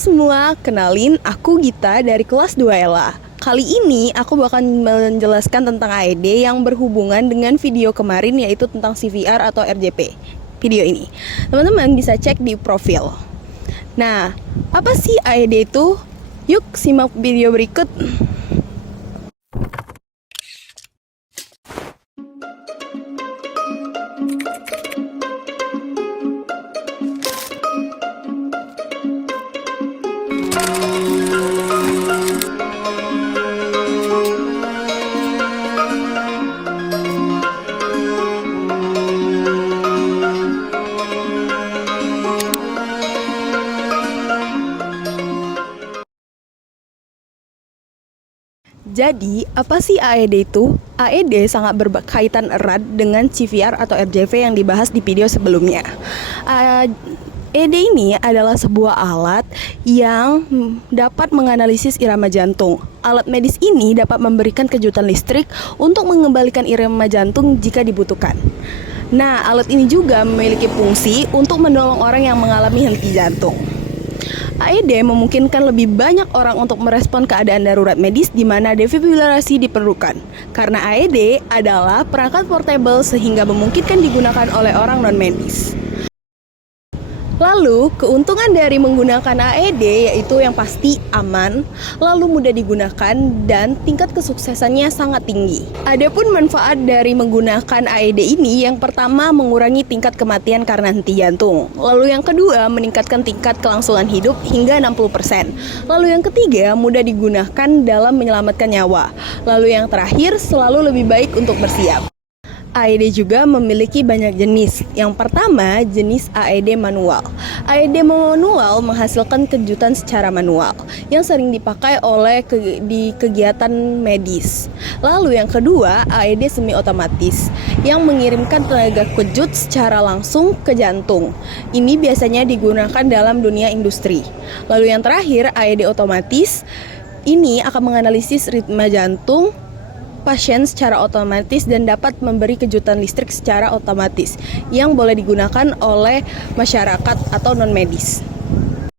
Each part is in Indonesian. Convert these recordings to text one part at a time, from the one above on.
semua, kenalin aku Gita dari kelas 2 ELA. Kali ini aku bakal menjelaskan tentang AED yang berhubungan dengan video kemarin, yaitu tentang CVR atau RJP. Video ini teman-teman bisa cek di profil. Nah, apa sih AED itu? Yuk simak video berikut. Jadi, apa sih AED itu? AED sangat berkaitan erat dengan CVR atau RJV yang dibahas di video sebelumnya. AED ini adalah sebuah alat yang dapat menganalisis irama jantung. Alat medis ini dapat memberikan kejutan listrik untuk mengembalikan irama jantung jika dibutuhkan. Nah, alat ini juga memiliki fungsi untuk menolong orang yang mengalami henti jantung. AED memungkinkan lebih banyak orang untuk merespon keadaan darurat medis di mana defibrilisasi diperlukan. Karena AED adalah perangkat portable sehingga memungkinkan digunakan oleh orang non-medis. Lalu, keuntungan dari menggunakan AED yaitu yang pasti aman, lalu mudah digunakan, dan tingkat kesuksesannya sangat tinggi. Adapun manfaat dari menggunakan AED ini, yang pertama mengurangi tingkat kematian karena henti jantung. Lalu yang kedua, meningkatkan tingkat kelangsungan hidup hingga 60%. Lalu yang ketiga, mudah digunakan dalam menyelamatkan nyawa. Lalu yang terakhir, selalu lebih baik untuk bersiap. AED juga memiliki banyak jenis. Yang pertama, jenis AED manual. AED manual menghasilkan kejutan secara manual yang sering dipakai di kegiatan medis. Lalu yang kedua, AED semi otomatis yang mengirimkan tenaga kejut secara langsung ke jantung. Ini biasanya digunakan dalam dunia industri. Lalu yang terakhir, AED otomatis ini akan menganalisis ritme jantung pasien secara otomatis dan dapat memberi kejutan listrik secara otomatis yang boleh digunakan oleh masyarakat atau non-medis.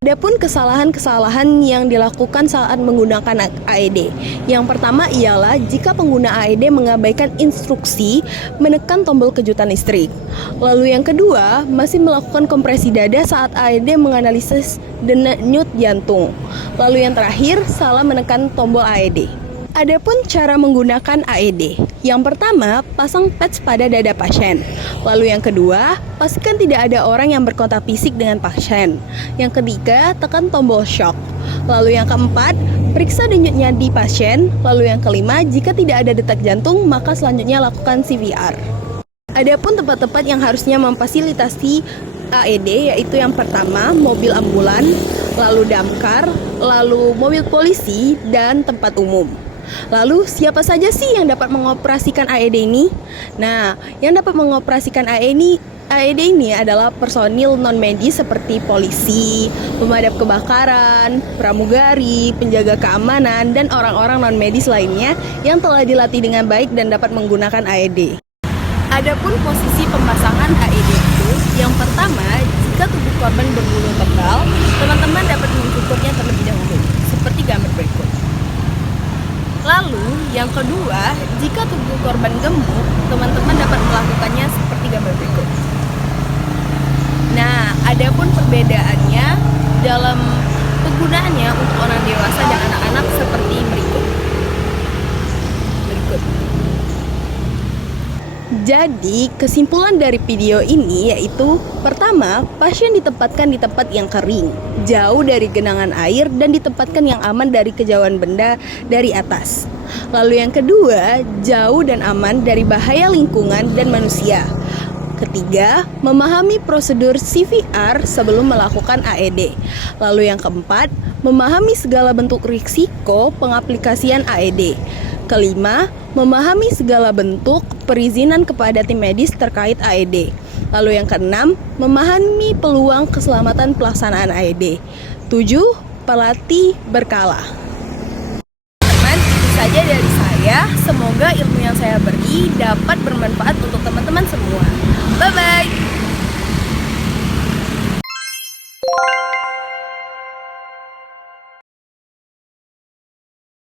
Adapun kesalahan-kesalahan yang dilakukan saat menggunakan AED. Yang pertama ialah jika pengguna AED mengabaikan instruksi menekan tombol kejutan listrik. Lalu yang kedua, masih melakukan kompresi dada saat AED menganalisis denyut jantung. Lalu yang terakhir, salah menekan tombol AED. Adapun cara menggunakan AED. Yang pertama, pasang patch pada dada pasien. Lalu yang kedua, pastikan tidak ada orang yang berkontak fisik dengan pasien. Yang ketiga, tekan tombol shock. Lalu yang keempat, periksa denyut nadi pasien. Lalu yang kelima, jika tidak ada detak jantung, maka selanjutnya lakukan CVR. Adapun tempat-tempat yang harusnya memfasilitasi AED yaitu yang pertama, mobil ambulan, lalu damkar, lalu mobil polisi, dan tempat umum. Lalu siapa saja sih yang dapat mengoperasikan AED ini? Nah, yang dapat mengoperasikan AED ini adalah personil non-medis seperti polisi, pemadam kebakaran, pramugari, penjaga keamanan, dan orang-orang non-medis lainnya yang telah dilatih dengan baik dan dapat menggunakan AED. Adapun posisi pemasangan AED itu, yang pertama, jika tubuh korban bergulung tebal, teman-teman dapat mengukurnya terlebih dahulu, seperti gambar berikut. Lalu, yang kedua, jika tubuh korban gemuk, teman-teman dapat melakukannya seperti gambar berikut. Nah, adapun perbedaannya dalam penggunaannya untuk orang dewasa dan anak-anak seperti berikut. Jadi, kesimpulan dari video ini yaitu pertama, pasien ditempatkan di tempat yang kering, jauh dari genangan air, dan ditempatkan yang aman dari kejauhan benda dari atas. Lalu yang kedua, jauh dan aman dari bahaya lingkungan dan manusia. Ketiga, memahami prosedur CVR sebelum melakukan AED. Lalu yang keempat, memahami segala bentuk risiko pengaplikasian AED. Kelima, memahami segala bentuk perizinan kepada tim medis terkait AED. Lalu yang keenam, memahami peluang keselamatan pelaksanaan AED. 7. Pelatih berkala. Teman, itu saja dari saya. Semoga ilmu yang saya beri dapat bermanfaat untuk teman-teman semua. Bye-bye.